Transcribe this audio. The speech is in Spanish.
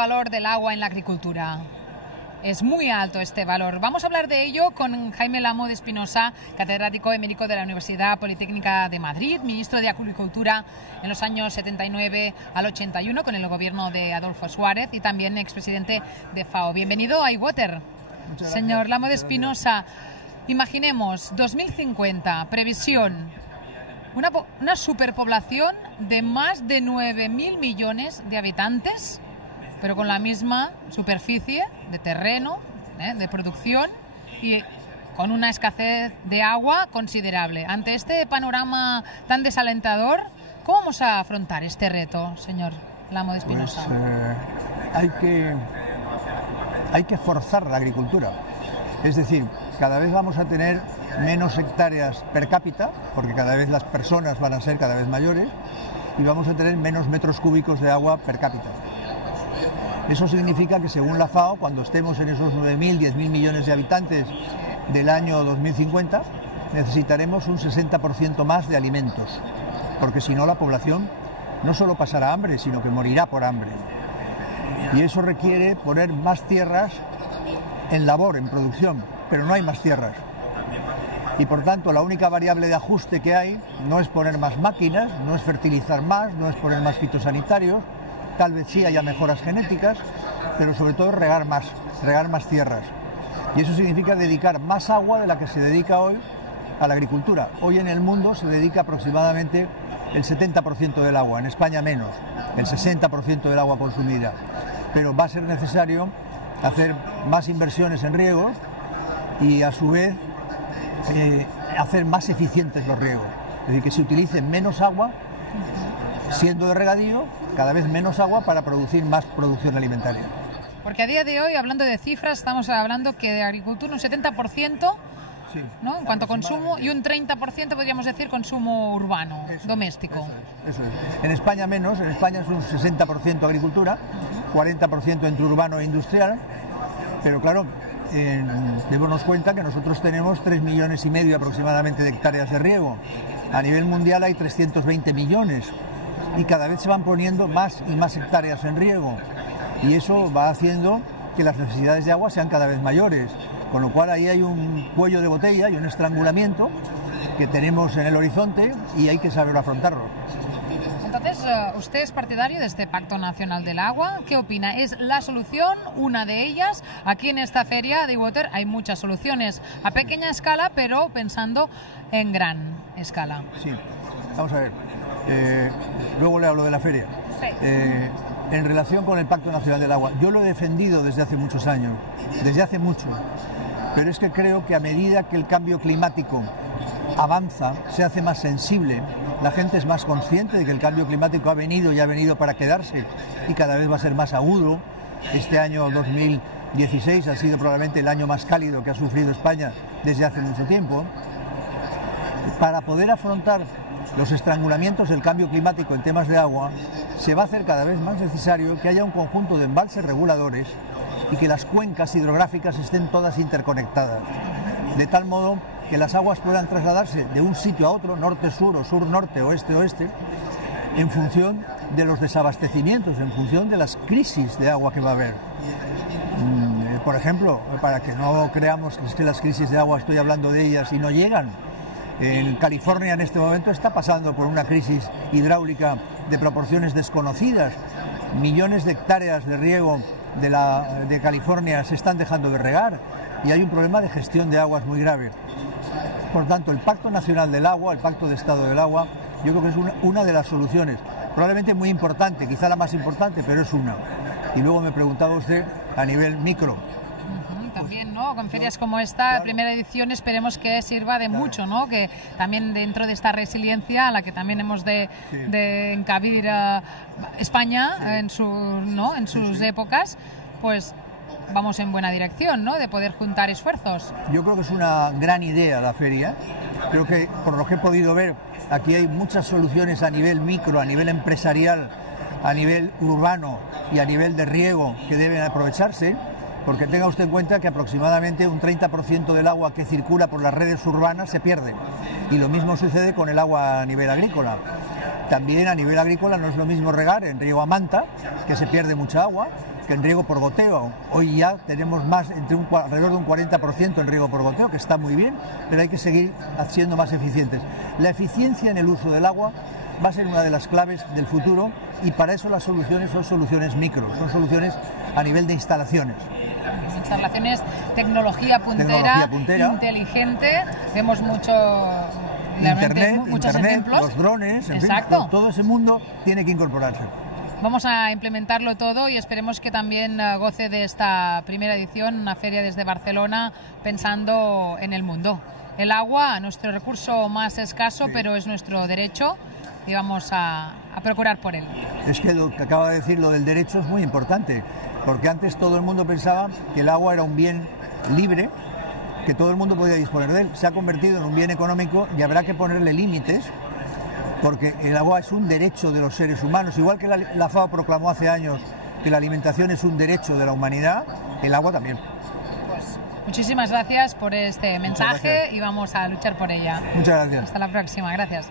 valor del agua en la agricultura? Es muy alto este valor. Vamos a hablar de ello con Jaime Lamo de Espinosa, catedrático emérito de la Universidad Politécnica de Madrid, ministro de Agricultura en los años 79 al 81 con el gobierno de Adolfo Suárez y también expresidente de FAO. Bienvenido a iWater. Señor Lamo de Espinosa, imaginemos 2050, previsión, una superpoblación de más de 9.000 millones de habitantes, pero con la misma superficie de terreno, de producción y con una escasez de agua considerable. Ante este panorama tan desalentador, ¿cómo vamos a afrontar este reto, señor Lamo de Espinosa? Pues, hay que forzar la agricultura. Es decir, cada vez vamos a tener menos hectáreas per cápita, porque cada vez las personas van a ser cada vez mayores, y vamos a tener menos metros cúbicos de agua per cápita. Eso significa que, según la FAO, cuando estemos en esos 9.000, 10.000 millones de habitantes del año 2050, necesitaremos un 60% más de alimentos, porque si no la población no solo pasará hambre, sino que morirá por hambre. Y eso requiere poner más tierras en labor, en producción, pero no hay más tierras. Y por tanto la única variable de ajuste que hay no es poner más máquinas, no es fertilizar más, no es poner más fitosanitarios, tal vez sí haya mejoras genéticas, pero sobre todo regar más tierras. Y eso significa dedicar más agua de la que se dedica hoy a la agricultura. Hoy en el mundo se dedica aproximadamente el 70% del agua, en España menos, el 60% del agua consumida. Pero va a ser necesario hacer más inversiones en riegos y a su vez hacer más eficientes los riegos. Es decir, que se utilice menos agua, siendo de regadío, cada vez menos agua para producir más producción alimentaria. Porque a día de hoy, hablando de cifras, estamos hablando que de agricultura un 70%, sí, ¿no?, en cuanto a consumo, y un 30% podríamos decir consumo urbano, doméstico. Eso es. En España menos, en España es un 60% agricultura, 40% entre urbano e industrial, pero claro, démonos cuenta que nosotros tenemos 3,5 millones aproximadamente de hectáreas de riego. A nivel mundial hay 320 millones y cada vez se van poniendo más y más hectáreas en riego, y eso va haciendo que las necesidades de agua sean cada vez mayores, con lo cual ahí hay un cuello de botella y un estrangulamiento que tenemos en el horizonte y hay que saber afrontarlo. Entonces, usted es partidario de este Pacto Nacional del Agua. ¿Qué opina? ¿Es la solución, una de ellas? Aquí en esta feria de iWater hay muchas soluciones a pequeña escala, pero pensando en gran escala. Sí, vamos a ver. Luego le hablo de la feria. Sí. En relación con el Pacto Nacional del Agua, yo lo he defendido desde hace muchos años, desde hace mucho, pero es que creo que a medida que el cambio climático avanza, se hace más sensible, la gente es más consciente de que el cambio climático ha venido y ha venido para quedarse y cada vez va a ser más agudo. Este año 2016 ha sido probablemente el año más cálido que ha sufrido España desde hace mucho tiempo. Para poder afrontar los estrangulamientos del cambio climático en temas de agua, se va a hacer cada vez más necesario que haya un conjunto de embalses reguladores y que las cuencas hidrográficas estén todas interconectadas, de tal modo que las aguas puedan trasladarse de un sitio a otro, norte-sur o sur-norte, oeste-oeste, en función de los desabastecimientos, en función de las crisis de agua que va a haber. Por ejemplo, para que no creamos que es que las crisis de agua estoy hablando de ellas y no llegan, en California en este momento está pasando por una crisis hidráulica de proporciones desconocidas. Millones de hectáreas de riego de California se están dejando de regar y hay un problema de gestión de aguas muy grave. Por tanto, el Pacto Nacional del Agua, el Pacto de Estado del Agua, yo creo que es una de las soluciones, probablemente muy importante, quizá la más importante, pero es una. Y luego me preguntaba usted a nivel micro. También, ¿no?, con ferias como esta, primera edición, esperemos que sirva de mucho, ¿no?, que también dentro de esta resiliencia a la que también hemos de encabir a España en sus épocas, pues vamos en buena dirección, ¿no?, de poder juntar esfuerzos. Yo creo que es una gran idea la feria. Creo que, por lo que he podido ver, aquí hay muchas soluciones a nivel micro, a nivel empresarial, a nivel urbano y a nivel de riego que deben aprovecharse. Porque tenga usted en cuenta que aproximadamente un 30% del agua que circula por las redes urbanas se pierde. Y lo mismo sucede con el agua a nivel agrícola. También a nivel agrícola no es lo mismo regar en riego a manta, que se pierde mucha agua, que en riego por goteo. Hoy ya tenemos más, alrededor de un 40% en riego por goteo, que está muy bien, pero hay que seguir siendo más eficientes. La eficiencia en el uso del agua va a ser una de las claves del futuro, y para eso las soluciones son soluciones micro, son soluciones a nivel de instalaciones. Instalaciones, tecnología puntera, inteligente, vemos mucho... Internet, muchos ejemplos. Los drones, en fin, todo ese mundo tiene que incorporarse. Vamos a implementarlo todo y esperemos que también goce de esta primera edición, una feria desde Barcelona, pensando en el mundo. El agua, nuestro recurso más escaso, sí, pero es nuestro derecho y vamos a procurar por él. Es que lo que acaba de decir, lo del derecho, es muy importante, porque antes todo el mundo pensaba que el agua era un bien libre, que todo el mundo podía disponer de él. Se ha convertido en un bien económico y habrá que ponerle límites, porque el agua es un derecho de los seres humanos. Igual que la FAO proclamó hace años que la alimentación es un derecho de la humanidad, el agua también. Pues muchísimas gracias por este mensaje y vamos a luchar por ella. Muchas gracias. Hasta la próxima, gracias.